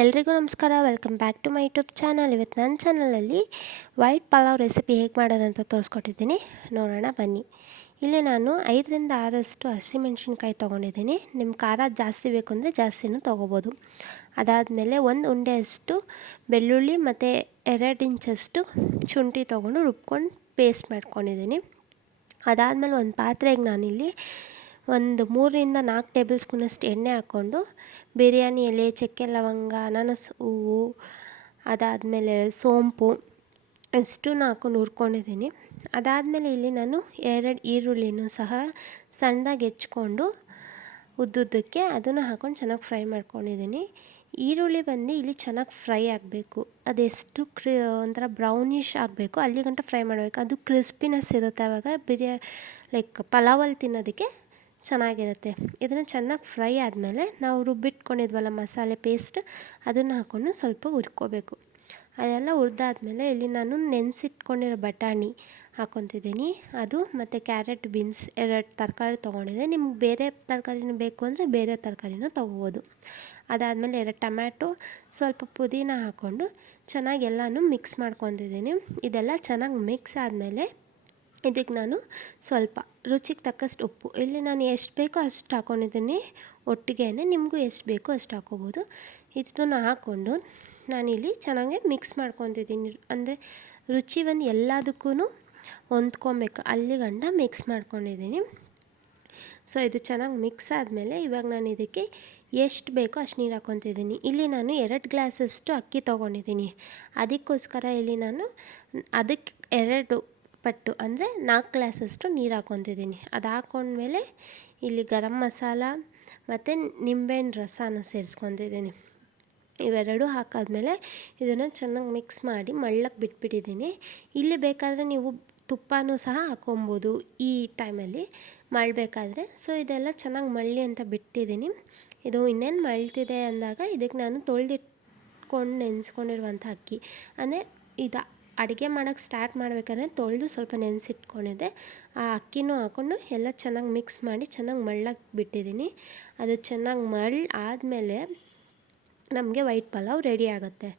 ಎಲ್ರಿಗೂ ನಮಸ್ಕಾರ. Welcome back to my YouTube channel. ಇವತ್ತು ನನ್ನ ಚಾನಲಲ್ಲಿ ವೈಟ್ ಪಲಾವ್ ರೆಸಿಪಿ ಹೇಗೆ ಮಾಡೋದಂತ ತೋರಿಸ್ಕೊಟ್ಟಿದ್ದೀನಿ. ನೋಡೋಣ ಬನ್ನಿ. ಇಲ್ಲಿ ನಾನು 5ರಿಂದ 6 ಹಸಿಮೆಣ್ಸಿನ್ಕಾಯಿ ತೊಗೊಂಡಿದ್ದೀನಿ. ನಿಮ್ಮ ಖಾರ ಜಾಸ್ತಿ ಬೇಕು ಅಂದರೆ ಜಾಸ್ತಿನೂ ತೊಗೋಬೋದು. ಅದಾದಮೇಲೆ 1 ಉಂಡೆಯಷ್ಟು ಬೆಳ್ಳುಳ್ಳಿ ಮತ್ತು 2 ಇಂಚಷ್ಟು ಶುಂಠಿ ತೊಗೊಂಡು ರುಬ್ಕೊಂಡು ಪೇಸ್ಟ್ ಮಾಡ್ಕೊಂಡಿದ್ದೀನಿ. ಅದಾದಮೇಲೆ ಒಂದು ಪಾತ್ರೆಗೆ ನಾನಿಲ್ಲಿ ಒಂದು 3ರಿಂದ 4 ಟೇಬಲ್ ಸ್ಪೂನಷ್ಟು ಎಣ್ಣೆ ಹಾಕ್ಕೊಂಡು ಬಿರಿಯಾನಿ ಎಲೆ, ಚಕ್ಕೆ ಲವಂಗ, ಅನಾನಸ್ ಹೂವು, ಅದಾದಮೇಲೆ ಸೋಂಪು ಇಷ್ಟನ್ನು ಹಾಕ್ಕೊಂಡು ಹುರ್ಕೊಂಡಿದ್ದೀನಿ. ಅದಾದಮೇಲೆ ಇಲ್ಲಿ ನಾನು 2 ಈರುಳ್ಳಿನೂ ಸಹ ಸಣ್ಣದಾಗಿ ಹೆಚ್ಕೊಂಡು ಉದ್ದುದ್ದಕ್ಕೆ ಅದನ್ನು ಹಾಕ್ಕೊಂಡು ಚೆನ್ನಾಗಿ ಫ್ರೈ ಮಾಡ್ಕೊಂಡಿದ್ದೀನಿ. ಈರುಳ್ಳಿ ಬಂದು ಇಲ್ಲಿ ಚೆನ್ನಾಗಿ ಫ್ರೈ ಆಗಬೇಕು. ಅದೆಷ್ಟು ಒಂಥರ ಬ್ರೌನಿಷ್ ಆಗಬೇಕು ಅಲ್ಲಿಗಂಟ ಫ್ರೈ ಮಾಡಬೇಕು. ಅದು ಕ್ರಿಸ್ಪಿನೆಸ್ ಇರುತ್ತೆ. ಆವಾಗ ಪಲಾವಲ್ಲಿ ತಿನ್ನೋದಕ್ಕೆ ಚೆನ್ನಾಗಿರುತ್ತೆ. ಇದನ್ನು ಚೆನ್ನಾಗಿ ಫ್ರೈ ಆದಮೇಲೆ ನಾವು ರುಬ್ಬಿಟ್ಕೊಂಡಿದ್ವಲ್ಲ ಮಸಾಲೆ ಪೇಸ್ಟ್, ಅದನ್ನು ಹಾಕ್ಕೊಂಡು ಸ್ವಲ್ಪ ಹುರ್ಕೋಬೇಕು. ಅದೆಲ್ಲ ಹುರಿದಾದ್ಮೇಲೆ ಇಲ್ಲಿ ನಾನು ನೆನೆಸಿಟ್ಕೊಂಡಿರೋ ಬಟಾಣಿ ಹಾಕ್ಕೊತಿದ್ದೀನಿ. ಅದು ಮತ್ತು ಕ್ಯಾರೆಟ್, ಬೀನ್ಸ್ 2 ತರಕಾರಿ ತೊಗೊಂಡಿದ್ದೆ. ನಿಮ್ಗೆ ಬೇರೆ ತರಕಾರಿನೂ ಬೇಕು ಅಂದರೆ ಬೇರೆ ತರಕಾರಿನೂ ತೊಗೋಬೋದು. ಅದಾದಮೇಲೆ 2 ಟೊಮ್ಯಾಟೊ, ಸ್ವಲ್ಪ ಪುದೀನ ಹಾಕ್ಕೊಂಡು ಚೆನ್ನಾಗಿ ಎಲ್ಲನೂ ಮಿಕ್ಸ್ ಮಾಡ್ಕೊತಿದ್ದೀನಿ. ಇದೆಲ್ಲ ಚೆನ್ನಾಗಿ ಮಿಕ್ಸ್ ಆದಮೇಲೆ ಇದಕ್ಕೆ ನಾನು ಸ್ವಲ್ಪ ರುಚಿಗೆ ತಕ್ಕಷ್ಟು ಉಪ್ಪು, ಇಲ್ಲಿ ನಾನು ಎಷ್ಟು ಬೇಕೋ ಅಷ್ಟು ಹಾಕ್ಕೊಂಡಿದ್ದೀನಿ. ಒಟ್ಟಿಗೆ ನಿಮಗೂ ಎಷ್ಟು ಬೇಕೋ ಅಷ್ಟು ಹಾಕ್ಕೋಬೋದು. ಇದನ್ನು ಹಾಕ್ಕೊಂಡು ನಾನಿಲ್ಲಿ ಚೆನ್ನಾಗಿ ಮಿಕ್ಸ್ ಮಾಡ್ಕೊತಿದ್ದೀನಿ. ಅಂದರೆ ರುಚಿ ಒಂದು ಎಲ್ಲದಕ್ಕೂ ಹೊಂದ್ಕೊಬೇಕು ಅಲ್ಲಿಗಂಟ ಮಿಕ್ಸ್ ಮಾಡ್ಕೊಂಡಿದ್ದೀನಿ. ಸೊ ಇದು ಚೆನ್ನಾಗಿ ಮಿಕ್ಸ್ ಆದಮೇಲೆ ಇವಾಗ ನಾನು ಇದಕ್ಕೆ ಎಷ್ಟು ಬೇಕೋ ಅಷ್ಟು ನೀರು ಹಾಕ್ಕೊತಿದ್ದೀನಿ. ಇಲ್ಲಿ ನಾನು 2 ಗ್ಲಾಸಷ್ಟು ಅಕ್ಕಿ ತೊಗೊಂಡಿದ್ದೀನಿ. ಅದಕ್ಕೋಸ್ಕರ ಇಲ್ಲಿ ನಾನು ಅದಕ್ಕೆ 2 ಪಟ್ಟು ಅಂದರೆ 4 ಗ್ಲಾಸಷ್ಟು ನೀರು ಹಾಕ್ಕೊತಿದ್ದೀನಿ. ಅದು ಹಾಕ್ಕೊಂಡ್ಮೇಲೆ ಇಲ್ಲಿ ಗರಂ ಮಸಾಲ ಮತ್ತು ನಿಂಬೆಹಣ್ಣು ರಸನೂ ಸೇರಿಸ್ಕೊತಿದ್ದೀನಿ. ಇವೆರಡೂ ಹಾಕಾದ್ಮೇಲೆ ಇದನ್ನು ಚೆನ್ನಾಗಿ ಮಿಕ್ಸ್ ಮಾಡಿ ಮಳ್ಳಕ್ಕೆ ಬಿಟ್ಬಿಟ್ಟಿದ್ದೀನಿ. ಇಲ್ಲಿ ಬೇಕಾದರೆ ನೀವು ತುಪ್ಪನೂ ಸಹ ಹಾಕ್ಕೊಬೋದು ಈ ಟೈಮಲ್ಲಿ ಮಳ್ಳಬೇಕಾದ್ರೆ. ಸೊ ಇದೆಲ್ಲ ಚೆನ್ನಾಗಿ ಮಳ್ಳಿ ಅಂತ ಬಿಟ್ಟಿದ್ದೀನಿ. ಇದು ಇನ್ನೇನು ಮಳ್ತಿದೆ ಅಂದಾಗ ಇದಕ್ಕೆ ನಾನು ತೊಳೆದಿಟ್ಕೊಂಡು ನೆನೆಸ್ಕೊಂಡಿರುವಂಥ ಅಕ್ಕಿ, ಅಂದರೆ ಇದು ಅಡುಗೆ ಮಾಡೋಕ್ಕೆ ಸ್ಟಾರ್ಟ್ ಮಾಡಬೇಕಾದ್ರೆ ತೊಳೆದು ಸ್ವಲ್ಪ ನೆನೆಸಿಟ್ಕೊಂಡಿದ್ದೆ. ಆ ಅಕ್ಕಿನೂ ಹಾಕ್ಕೊಂಡು ಎಲ್ಲ ಚೆನ್ನಾಗಿ ಮಿಕ್ಸ್ ಮಾಡಿ ಚೆನ್ನಾಗಿ ಮಳ್ಳಕ್ಕೆ ಬಿಟ್ಟಿದ್ದೀನಿ. ಅದು ಚೆನ್ನಾಗಿ ಆದಮೇಲೆ ನಮಗೆ ವೈಟ್ ಪಲಾವ್ ರೆಡಿ ಆಗುತ್ತೆ.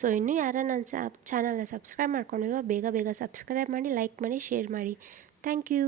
ಸೊ ಇನ್ನೂ ಯಾರು ನನ್ನ ಚಾನಲ್ನ ಸಬ್ಸ್ಕ್ರೈಬ್ ಮಾಡ್ಕೊಂಡಿರೋ ಬೇಗ ಬೇಗ ಸಬ್ಸ್ಕ್ರೈಬ್ ಮಾಡಿ, ಲೈಕ್ ಮಾಡಿ, ಶೇರ್ ಮಾಡಿ. Thank you.